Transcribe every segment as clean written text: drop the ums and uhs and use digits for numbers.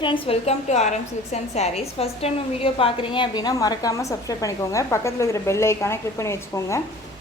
friends, welcome to RM Silks and Sarees. First time video பார்க்குறீங்க அப்படின்னா மறக்காமல் subscribe பண்ணிக்கோங்க. பக்கத்தில் இருக்கிற பெல் ஐக்கானை கிளிக் பண்ணி வச்சுக்கோங்க.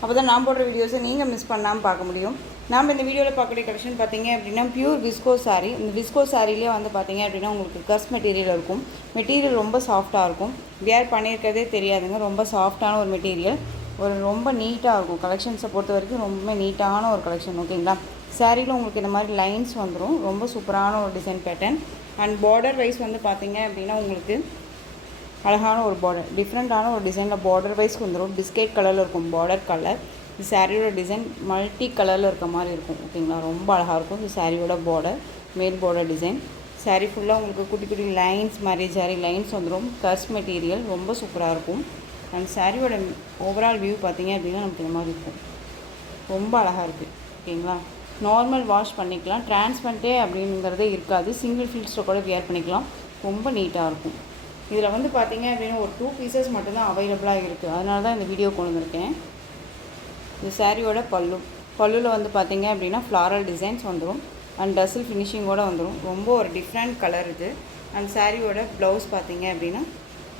அப்போ தான் நான் போடுற வீடியோஸை நீங்கள் மிஸ் பண்ணாமல் பார்க்க முடியும். நாம் இந்த வீடியோவில் பார்க்கக்கூடிய கலெக்ஷன் பார்த்தீங்க அப்படின்னா பியூர் விஸ்கோ சாரீ. இந்த விஸ்கோ சாரிலே வந்து பார்த்தீங்க அப்படின்னா உங்களுக்கு கர்ஸ் மெட்டீரியல் இருக்கும். மெட்டீரியல் ரொம்ப சாஃப்டாக இருக்கும். வியர் பண்ணியிருக்கிறதே தெரியாதுங்க. ரொம்ப சாஃப்டான ஒரு மெட்டீரியல். ரொம்ப நீட்டாக இருக்கும். கலெக்ஷன்ஸை பொறுத்த வரைக்கும் ரொம்ப நீட்டான ஒரு கலெக்ஷன். ஓகேங்களா? சாரியில் உங்களுக்கு இந்த மாதிரி லைன்ஸ் வந்துடும். ரொம்ப சூப்பரான ஒரு design pattern. And border wise வந்து பார்த்தீங்க அப்படின்னா உங்களுக்கு அழகான ஒரு பார்டர், டிஃப்ரெண்ட்டான ஒரு டிசைனில் பார்டர் வைஸ் வந்துடும். பிஸ்கெட் கலரில் இருக்கும் பார்டர் கலர். இந்த சாரியோட டிசைன் மல்டி கலரில் இருக்க மாதிரி இருக்கும். ஓகேங்களா? ரொம்ப அழகாக இருக்கும். இந்த சாரியோட பார்டர், மேல் பார்டர் டிசைன். சாரீ ஃபுல்லாக உங்களுக்கு குட்டி குட்டி லைன்ஸ் மாதிரி சாரீ லைன்ஸ் வந்துடும். கர்ஸ் மெட்டீரியல் ரொம்ப சூப்பராக இருக்கும். அண்ட் சாரியோட ஓவரால் வியூ பார்த்தீங்க அப்படின்னா நமக்கு இந்த மாதிரி இருக்கும். ரொம்ப அழகாக இருக்குது. ஓகேங்களா? நார்மல் வாஷ் பண்ணிக்கலாம். டிரான்ஸ்பரண்ட்டே அப்படிங்கிறதே இருக்காது. சிங்கிள் ஃபில்ஸில் கூட வியர் பண்ணிக்கலாம். ரொம்ப நீட்டாக இருக்கும். இதில் வந்து பார்த்திங்க அப்படின்னா ஒரு 2 பீசஸ் மட்டும்தான் அவைலபிளாக இருக்குது. அதனால தான் இந்த வீடியோ கொண்டு வந்திருக்கேன். இந்த சாரியோட பல்லுவில் வந்து பார்த்திங்க அப்படின்னா ஃப்ளாரல் டிசைன்ஸ் வந்துடும். அண்ட் டசில் ஃபினிஷிங்கோடு வந்துடும். ரொம்ப ஒரு டிஃப்ரெண்ட் கலர் இது. அண்ட் சாரியோட ப்ளவுஸ் பார்த்திங்க அப்படின்னா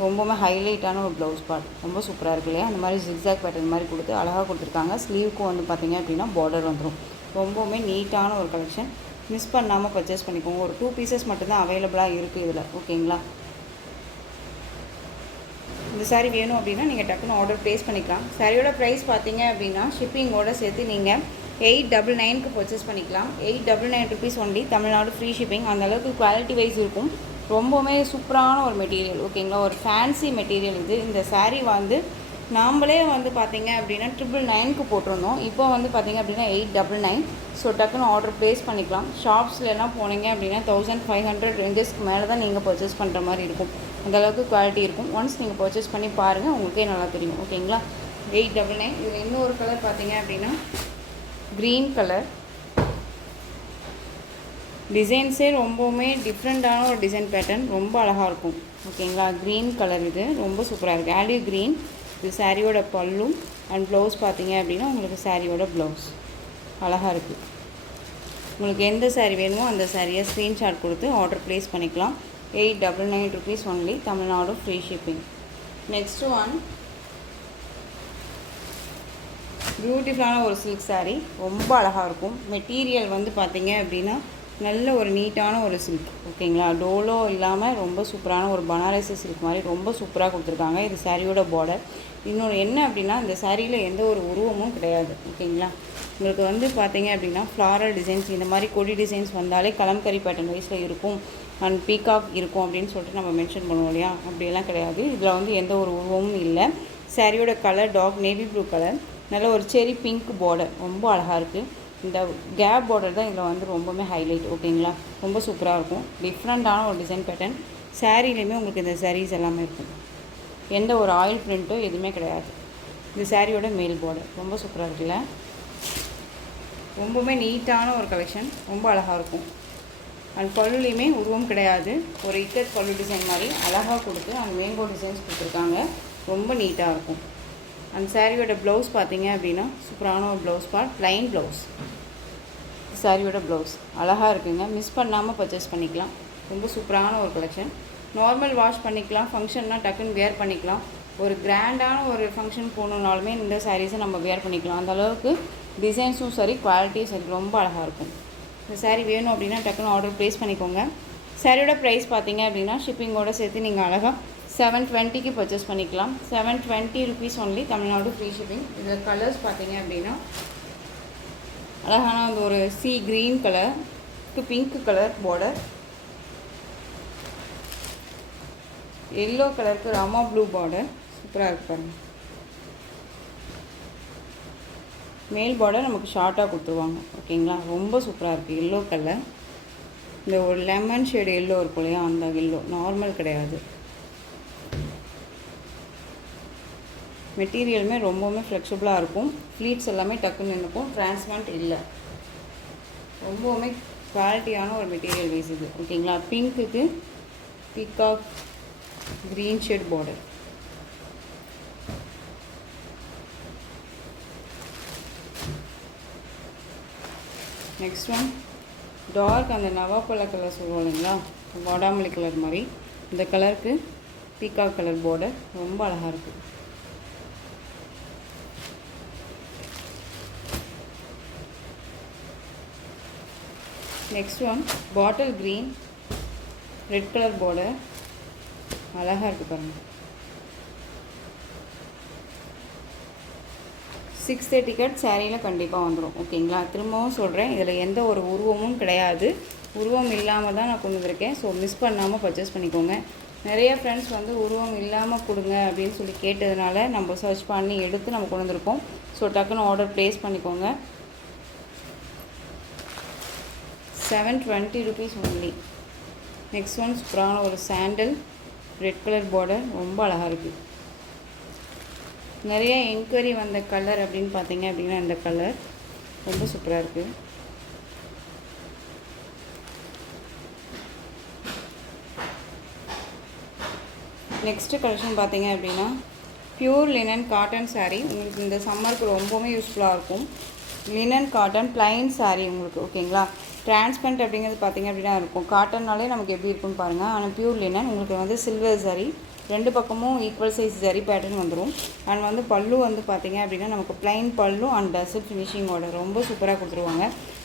ரொம்பவுமே ஹைலைட்டான ஒரு ப்ளவுஸ் பார்ட். ரொம்ப சூப்பராக இருக்கு இல்லையா? அந்த மாதிரி ஜிக்ஸாக் பேட்டர்ன் மாதிரி கொடுத்து அழகாக கொடுத்துருக்காங்க. ஸ்லீவுக்கும் வந்து பார்த்திங்க அப்படின்னா பார்டர் வந்துடும். ரொம்பவுமே நீட்டான ஒரு கலெக்ஷன். மிஸ் பண்ணாமல் பர்ச்சேஸ் பண்ணிக்கோங்க. ஒரு 2 பீசஸ் மட்டும்தான் அவைலபிளாக இருக்குது இதில். ஓகேங்களா? இந்த சாரீ வேணும் அப்படின்னா நீங்கள் டக்குன்னு ஆர்டர் ப்ளேஸ் பண்ணிக்கலாம். சாரியோட ப்ரைஸ் பார்த்தீங்க அப்படின்னா ஷிப்பிங்கோடு சேர்த்து நீங்கள் 899க்கு பர்ச்சேஸ் பண்ணிக்கலாம். 899 rupees only. Tamil Nadu free shipping. அந்தளவுக்கு குவாலிட்டி வைஸ் இருக்கும். ரொம்பவுமே சூப்பரான ஒரு மெட்டீரியல். ஓகேங்களா? ஒரு ஃபேன்சி மெட்டீரியல் இது. இந்த சாரீ வந்து நாம்ளே வந்து பார்த்திங்க அப்படின்னா 999க்கு போட்டிருந்தோம். இப்போ வந்து பார்த்திங்க அப்படின்னா 899. ஸோ டக்குன்னு ஆர்டர் ப்ளேஸ் பண்ணிக்கலாம். ஷாப்ஸ்லாம் போனீங்க அப்படின்னா 1500 ரேஞ்சஸ்க்கு மேலே தான் நீங்கள் பர்ச்சேஸ் பண்ணுற மாதிரி இருக்கும். அந்தளவுக்கு குவாலிட்டி இருக்கும். ஒன்ஸ் நீங்கள் பர்ச்சேஸ் பண்ணி பாருங்கள், உங்களுக்கே நல்லா தெரியும். ஓகேங்களா? 899. இதில் இன்னொரு கலர் பார்த்திங்க அப்படின்னா க்ரீன் கலர். டிசைன்ஸே ரொம்பவுமே டிஃப்ரெண்ட்டான ஒரு டிசைன் பேட்டர்ன். ரொம்ப அழகாக இருக்கும். ஓகேங்களா? க்ரீன் கலர் இது ரொம்ப சூப்பராக இருக்குது. Olive green. இது சாரியோட பல்லும். அண்ட் ப்ளவுஸ் பார்த்தீங்க அப்படின்னா உங்களுக்கு சாரியோட ப்ளவுஸ் அழகாக இருக்குது. உங்களுக்கு எந்த சாரீ வேணுமோ அந்த சாரியை ஸ்க்ரீன்ஷாட் கொடுத்து ஆர்டர் ப்ளேஸ் பண்ணிக்கலாம். 899 rupees only. Tamil Nadu free shipping. Next one பியூட்டிஃபுல்லான ஒரு சில்க் சாரீ. ரொம்ப அழகாக இருக்கும். மெட்டீரியல் வந்து பார்த்தீங்க அப்படின்னா நல்ல ஒரு நீட்டான ஒரு சில்க். ஓகேங்களா? டோலோ இல்லாமல் ரொம்ப சூப்பரான ஒரு பனாரசி சில்க் மாதிரி ரொம்ப சூப்பராக கொடுத்துருக்காங்க. இது சாரியோட பார்டர். இன்னொன்று என்ன அப்படின்னா இந்த சாரியில் எந்த ஒரு உருவமும் கிடையாது. ஓகேங்களா? உங்களுக்கு வந்து பார்த்தீங்க அப்படின்னா ஃப்ளாரல் டிசைன்ஸ், இந்த மாதிரி கொடி டிசைன்ஸ் வந்தாலே கலம்கரி பேட்டர்ன் வைஸில் இருக்கும். அண்ட் பீகாக் இருக்கும் அப்படின்னு சொல்லிட்டு நம்ம மென்ஷன் பண்ணுவோம் இல்லையா? அப்படியெல்லாம் கிடையாது. இதில் வந்து எந்த ஒரு உருவமும் இல்லை. சாரியோட colour dark navy blue colour. நல்ல ஒரு செரி பிங்க் பார்டர். ரொம்ப அழகாக இருக்குது. இந்த கேப் பார்டர் தான் இதில் வந்து ரொம்பவுமே ஹைலைட். ஓகேங்களா? ரொம்ப சூப்பராக இருக்கும். டிஃப்ரெண்ட்டான ஒரு டிசைன் பேட்டர்ன். சாரீலையுமே உங்களுக்கு இந்த சாரீஸ் எல்லாமே இருக்கும். எந்த ஒரு ஆயில் பிரிண்ட்டோ எதுவுமே கிடையாது. இந்த சாரியோட மேல் பார்டர் ரொம்ப சூப்பராக இருக்குல்ல? ரொம்பவுமே நீட்டான ஒரு கலெக்ஷன். ரொம்ப அழகாக இருக்கும். அண்ட் பல்லுலேயுமே உருவம் கிடையாது. ஒரு இக்கட் பல்லு டிசைன் மாதிரி அழகாக கொடுத்து அந்த மேங்கோ டிசைன்ஸ் கொடுத்துருக்காங்க. ரொம்ப நீட்டாக இருக்கும். அந்த சாரியோட ப்ளவுஸ் பார்த்தீங்க அப்படின்னா சூப்பரான ஒரு ப்ளவுஸ் பார்ட். Plain blouse. சாரியோட ப்ளவுஸ் அழகாக இருக்குங்க. மிஸ் பண்ணாமல் பர்ச்சேஸ் பண்ணிக்கலாம். ரொம்ப சூப்பரான ஒரு கலெக்ஷன். நார்மல் வாஷ் பண்ணிக்கலாம். ஃபங்க்ஷன்னா டக்குன்னு வியர் பண்ணிக்கலாம். ஒரு கிராண்டான ஒரு ஃபங்க்ஷன் போகணுன்னாலுமே இந்த சாரீஸை நம்ம வியர் பண்ணிக்கலாம். அந்தளவுக்கு டிசைன்ஸும் சரி குவாலிட்டியும் சரி ரொம்ப அழகாக இருக்கும். இந்த சாரீ வேணும் அப்படின்னா டக்குன்னு ஆர்டர் ப்ளேஸ் பண்ணிக்கோங்க. சாரியோட ப்ரைஸ் பார்த்தீங்க அப்படின்னா ஷிப்பிங்கோடு சேர்த்து நீங்கள் அழகாக 720க்கு பர்ச்சேஸ் பண்ணிக்கலாம். 720 rupees only. Tamil Nadu free shipping. இதில் கலர்ஸ் பார்த்தீங்க அப்படின்னா அழகான அந்த ஒரு C green colour to pink colour border. Yellow கலருக்கு ராமா ப்ளூ பார்டர். சூப்பராக இருக்கு பாருங்க. மேல் பார்டர் நமக்கு ஷார்ட்டாக கொடுத்துருவாங்க. ஓகேங்களா? ரொம்ப சூப்பராக இருக்குது. Yellow colour. இந்த ஒரு லெமன் ஷேடு எல்லோ இருக்கும் இல்லையா? அந்த எல்லோ நார்மல் கிடையாது. மெட்டீரியலுமே ரொம்பவுமே ஃப்ளெக்சிபிளாக இருக்கும். ஃப்ளீட்ஸ் எல்லாமே டக்குன்னு நின்றுக்கும். டிரான்ஸ்பரண்ட் இல்லை. ரொம்பவுமே குவாலிட்டியான ஒரு மெட்டீரியல் வைஸ் இது. ஓகேங்களா? பிங்க்குக்கு peacock green shade border. Next one dark அந்த நவாப்பழ கலர் சொல்லுவோம் இல்லைங்களா? வாடாமல்லி கலர் மாதிரி. இந்த கலருக்கு பீகாக் கலர் பார்டர் ரொம்ப அழகாக இருக்குது. Next one bottle green red colour border அழகாக இருக்குது பாருங்கள். 630 கட் சாரியில் கண்டிப்பாக வந்துடும். ஓகேங்களா, திரும்பவும் சொல்கிறேன், இதில் எந்த ஒரு உருவமும் கிடையாது. உருவம் இல்லாமல் தான் நான் கொண்டு வந்திருக்கேன். ஸோ மிஸ் பண்ணாமல் பர்ச்சேஸ் பண்ணிக்கோங்க. நிறைய ஃப்ரெண்ட்ஸ் வந்து உருவம் இல்லாமல் கொடுங்க அப்படின்னு சொல்லி கேட்டதுனால நம்ம சர்ச் பண்ணி எடுத்து நம்ம கொண்டு வந்திருக்கோம். ஸோ டக்குன்னு ஆர்டர் ப்ளேஸ் பண்ணிக்கோங்க. 720 ருபீஸ் ஒன்லி. நெக்ஸ்ட் ஒன் சூப்பரான ஒரு சாண்டல் ரெட் கலர் பார்டர் ரொம்ப அழகாக இருக்குது. நிறைய என்கொயரி வந்த கலர் அப்படின்னு பார்த்தீங்க அப்படின்னா இந்த கலர் ரொம்ப சூப்பராக இருக்குது. நெக்ஸ்ட்டு கலெக்ஷன் பார்த்தீங்க அப்படின்னா பியூர் லினன் காட்டன் சாரீ. உங்களுக்கு இந்த சம்மருக்கு ரொம்பவுமே யூஸ்ஃபுல்லாக இருக்கும். லினன் காட்டன் பிளைன் சாரீ உங்களுக்கு. ஓகேங்களா, டிரான்ஸ்பரண்ட் அப்படிங்கிறது பார்த்திங்க அப்படின்னா இருக்கும். காட்டன்னாலே நமக்கு எப்படி இருக்குன்னு பாருங்கள். ஆனால் பியூர் லினன் உங்களுக்கு வந்து சில்வர் சாரீ, ரெண்டு பக்கமும் ஈக்குவல் சைஸ் ஜரி பேட்டர்ன் வந்துடும். அண்ட் வந்து பல்லு வந்து பார்த்திங்க அப்படின்னா நமக்கு பிளைன் பல்லு அண்ட் டசல் ஃபினிஷிங்கோட ரொம்ப சூப்பராக கொடுத்துருவாங்க.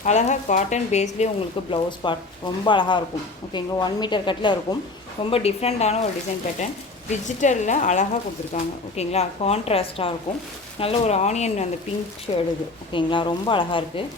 அழகாக காட்டன் பேஸ்லேயே உங்களுக்கு ப்ளவுஸ் பார்ட் ரொம்ப அழகாக இருக்கும். ஓகேங்களா, 1 மீட்டர் கட்டில் இருக்கும். ரொம்ப டிஃப்ரெண்ட்டான ஒரு டிசைன் பேட்டர்ன் டிஜிட்டலில் அழகாக கொடுத்துருக்காங்க. ஓகேங்களா, கான்ட்ராஸ்ட்டாக இருக்கும். நல்ல ஒரு ஆனியன் அந்த பிங்க் ஷேடு இது. ஓகேங்களா, ரொம்ப அழகாக இருக்குது.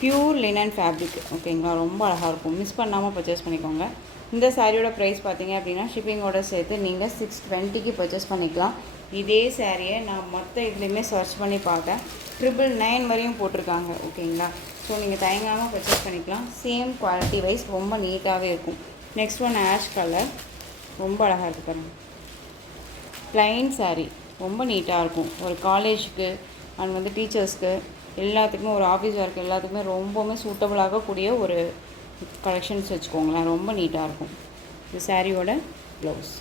Pure linen fabric. ஓகேங்களா, ரொம்ப அழகாக இருக்கும். மிஸ் பண்ணாமல் பர்ச்சேஸ் பண்ணிக்கோங்க. இந்த சாரியோட ப்ரைஸ் பார்த்தீங்க அப்படின்னா ஷிப்பிங்கோட சேர்த்து நீங்கள் 620க்கு பர்ச்சேஸ் பண்ணிக்கலாம். இதே சாரியை நான் மற்ற இதுலேயுமே சர்ச் பண்ணி பார்த்தேன், 999 வரையும் போட்டிருக்காங்க. ஓகேங்களா, ஸோ நீங்கள் தயங்காமல் பர்ச்சேஸ் பண்ணிக்கலாம். சேம் குவாலிட்டி வைஸ் ரொம்ப நீட்டாகவே இருக்கும். நெக்ஸ்ட் ஒன் ஆஷ் கலர் ரொம்ப அழகாக இருக்குது பாருங்கள். ப்ளைன் சாரீ ரொம்ப நீட்டாக இருக்கும். ஒரு காலேஜுக்கு அண்ட் வந்து டீச்சர்ஸ்க்கு எல்லாத்துக்குமே, ஒரு ஆஃபீஸ் ஒர்க் எல்லாத்துக்குமே ரொம்பவுமே சூட்டபுளாகக்கூடிய ஒரு கலெக்ஷன்ஸ் வச்சுக்கோங்களேன். ரொம்ப நீட்டாக இருக்கும். இது சாரியோட ப்ளவுஸ்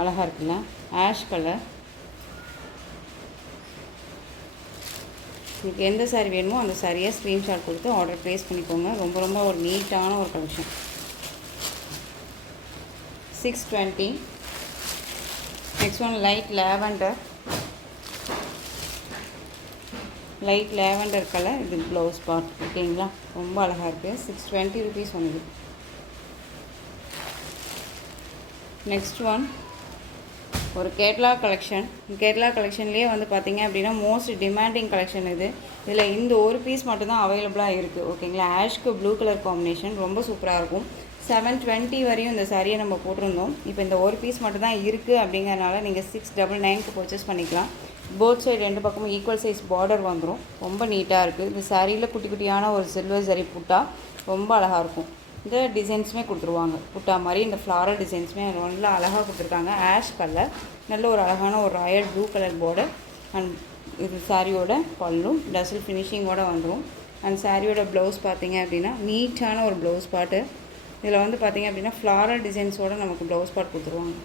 அழகாக இருக்குல்ல, ஆஷ் கலர். உங்களுக்கு எந்த சாரீ வேணுமோ அந்த சாரியை ஸ்க்ரீன்ஷாட் கொடுத்து ஆர்டர் ப்ளேஸ் பண்ணிக்கோங்க. ரொம்ப ரொம்ப ஒரு நீட்டான ஒரு collection. 620. Next one light lavender colour. இது ப்ளவுஸ் பார்ட். ஓகேங்களா, ரொம்ப அழகாக இருக்குது. 620 ருபீஸ் ஒன்று. நெக்ஸ்ட் ஒன் ஒரு கேட்லா கலெக்ஷன். கேட்லா கலெக்ஷன்லேயே வந்து பார்த்திங்க அப்படின்னா மோஸ்ட் டிமாண்டிங் கலெக்ஷன் இது. இதில் இந்த ஒரு பீஸ் மட்டும்தான் அவைலபிளாக இருக்குது. ஓகேங்களா, ஆஷ்க்கு ப்ளூ கலர் காம்பினேஷன் ரொம்ப சூப்பராக இருக்கும். 720 வரையும் இந்த சாரியை நம்ம போட்டிருந்தோம். இப்போ இந்த ஒரு பீஸ் மட்டும் தான் இருக்குது அப்படிங்கிறனால நீங்கள் 699க்கு பர்ச்சேஸ் பண்ணிக்கலாம். போத் சைடு ரெண்டு பக்கமும் ஈக்குவல் சைஸ் பார்டர் வந்துடும். ரொம்ப நீட்டாக இருக்குது. இந்த சாரியில் குட்டி குட்டியான ஒரு சில்வர் ஜரி புட்டா ரொம்ப அழகாக இருக்கும். இந்த டிசைன்ஸுமே கொடுத்துருவாங்க புட்டா மாதிரி. இந்த ஃப்ளாரல் டிசைன்ஸுமே நல்லா அழகாக கொடுத்துருக்காங்க. ஆஷ் கலர் நல்ல ஒரு அழகான ஒரு Royal blue colour border. And இது சாரியோட பல்லு டசல் ஃபினிஷிங்கோடு வந்துடும். அண்ட் சாரியோட ப்ளவுஸ் பார்த்திங்க அப்படின்னா நீட்டான ஒரு ப்ளவுஸ் பார்ட்டு. இதில் வந்து பார்த்திங்க அப்படின்னா ஃப்ளாரல் டிசைன்ஸோடு நமக்கு ப்ளவுஸ் பார்ட் கொடுத்துருவாங்க.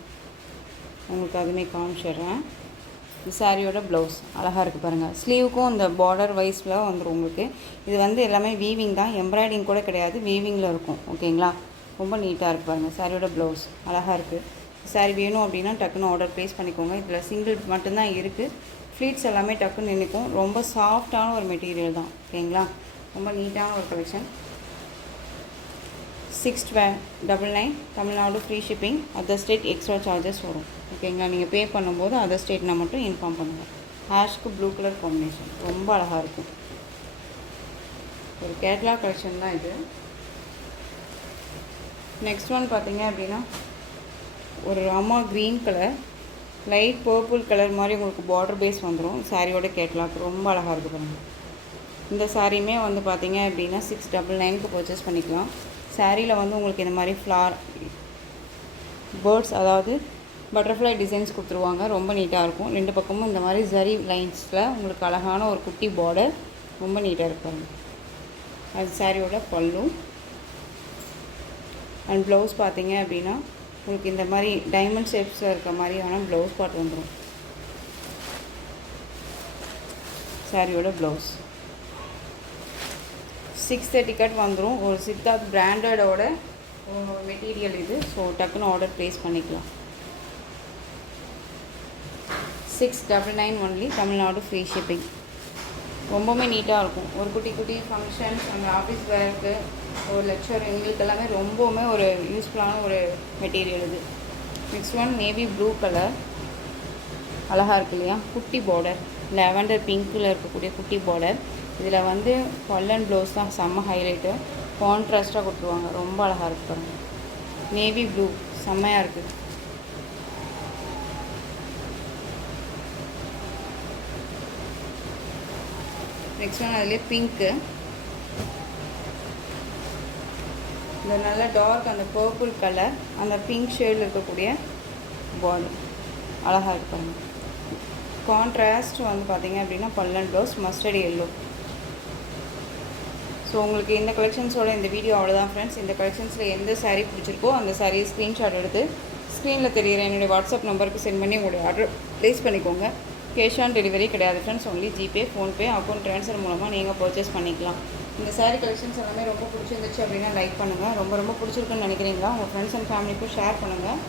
உங்களுக்கு அதுவுமே காமிச்சிடுறேன். சாரியோட ப்ளவுஸ் அழகாக இருக்குது பாருங்கள். ஸ்லீவுக்கும் இந்த பார்டர் வைஸில் வந்துடும் உங்களுக்கு. இது வந்து எல்லாமே வீவிங் தான், எம்ப்ராய்டிங் கூட கிடையாது, வீவிங்கில் இருக்கும். ஓகேங்களா, ரொம்ப நீட்டாக இருக்குது பாருங்கள். சாரியோட ப்ளவுஸ் அழகாக இருக்குது. சாரி வேணும் அப்படின்னா டக்குன்னு ஆர்டர் ப்ளேஸ் பண்ணிக்கோங்க. இதில் சிங்கிள் மட்டும்தான் இருக்குது. ஃப்ளீட்ஸ் எல்லாமே டக்குன்னு நினைக்கும். ரொம்ப சாஃப்டான ஒரு மெட்டீரியல் தான். ஓகேங்களா, ரொம்ப நீட்டான ஒரு collection. 699 Tamil Nadu free shipping. Other state extra charges வரும். ஓகேங்களா, நீங்கள் பே பண்ணும்போது அதர் ஸ்டேட்னா மட்டும் இன்ஃபார்ம் பண்ணுங்கள். ஆஷ்க்கு ப்ளூ கலர் காம்பினேஷன் ரொம்ப அழகாக இருக்கும். ஒரு கேட்லா கலெக்ஷன் தான் இது. நெக்ஸ்ட் ஒன் பார்த்தீங்க அப்படின்னா ஒரு Rama green colour, light purple colour மாதிரி உங்களுக்கு பார்டர் பேஸ் வந்துடும். சாரியோட கேட்லாக் ரொம்ப அழகாக இருக்குது பாருங்கள். இந்த சாரியுமே வந்து பார்த்தீங்க அப்படின்னா 699க்கு பர்ச்சேஸ் பண்ணிக்கலாம். சாரியில் வந்து உங்களுக்கு இந்த மாதிரி பேர்ட்ஸ் அதாவது பட்டர்ஃப்ளை டிசைன்ஸ் கொடுத்துருவாங்க. ரொம்ப நீட்டாக இருக்கும். ரெண்டு பக்கமும் இந்த மாதிரி ஜரி லைன்ஸில் உங்களுக்கு அழகான ஒரு குட்டி பார்டர் ரொம்ப நீட்டாக இருப்பாங்க. அது சாரியோட பல்லு. அண்ட் ப்ளவுஸ் பார்த்தீங்க அப்படின்னா உங்களுக்கு இந்த மாதிரி டைமண்ட் ஷேப்ஸில் இருக்கிற மாதிரியான ப்ளவுஸ் பார்ட் வந்துடும். சாரியோட ப்ளவுஸ் 630 கட் வந்துடும். ஒரு சித்தார்த் பிராண்டடோட மெட்டீரியல் இது. ஸோ டக்குன்னு ஆர்டர் ப்ளேஸ் பண்ணிக்கலாம். 699 ஒன்லி, தமிழ்நாடு ஃப்ரீ ஷிப்பிங். ரொம்பவுமே நீட்டாக இருக்கும். ஒரு குட்டி குட்டி ஃபங்க்ஷன்ஸ், அந்த ஆஃபீஸ் வேர்க்கு, ஒரு லெக்சர், எங்களுக்கு எல்லாமே ரொம்பவுமே ஒரு யூஸ்ஃபுல்லான ஒரு மெட்டீரியல் இது. Next one navy blue colour, அழகாக இருக்கு இல்லையா? குட்டி பார்டர், லாவெண்டர் பிங்க்கில் இருக்கக்கூடிய குட்டி பார்டர். இதில் வந்து பல்லன் ப்ளவுஸ் தான் செம்ம ஹைலைட்டு. கான்ட்ராஸ்ட்டாக கொடுத்துருவாங்க, ரொம்ப அழகாக இருக்கு பாருங்க. நேவி ப்ளூ செம்மையாக இருக்குது. நெக்ஸ்ட் ஒன் அதிலே பிங்க்கு, இந்த நல்ல டார்க் அந்த பர்பிள் கலர், அந்த பிங்க் ஷேடில் இருக்கக்கூடிய பார்டர் அழகாக இருப்பாங்க. கான்ட்ராஸ்ட் வந்து பார்த்திங்க அப்படின்னா பல்லன் ப்ளவுஸ் மஸ்டர்ட் எல்லோ. ஸோ உங்களுக்கு இந்த கலெக்ஷன்ஸோட இந்த வீடியோ அவ்வளோதான் ஃப்ரெண்ட்ஸ். இந்த கலெக்ஷன்ஸில் எந்த சாரீ பிடிச்சிருக்கோ அந்த சாரியை ஸ்க்ரீன்ஷாட் எடுத்து ஸ்க்ரீனில் தெரிகிற என்னுடைய வாட்ஸ்அப் நம்பருக்கு சென்ட் பண்ணி உங்களுடைய ஆர்டர் ப்ளேஸ் பண்ணிக்கோங்க. கேஷ் ஆன் டெலிவரி கிடையாது friends, only GPay, PhonePe, account transfer மூலமாக நீங்கள் பர்ச்சேஸ் பண்ணிக்கலாம். இந்த சாரீ கலெக்ஷன்ஸ் எல்லாமே ரொம்ப பிடிச்சிருந்துச்சு அப்படின்னா லைக் பண்ணுங்கள். ரொம்ப பிடிச்சிருக்குன்னு நினைக்கிறீங்களா உங்கள் ஃப்ரெண்ட்ஸ் அண்ட் ஃபேமிலிக்கும் ஷேர் பண்ணுங்கள்.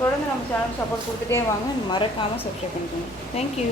தொடர்ந்து நம்ம சேனல் சப்போர்ட் கொடுத்துட்டே வாங்க. மறக்காமல் சப்ஸ்கிரைப் பண்ணிக்கோங்க. தேங்க்யூ.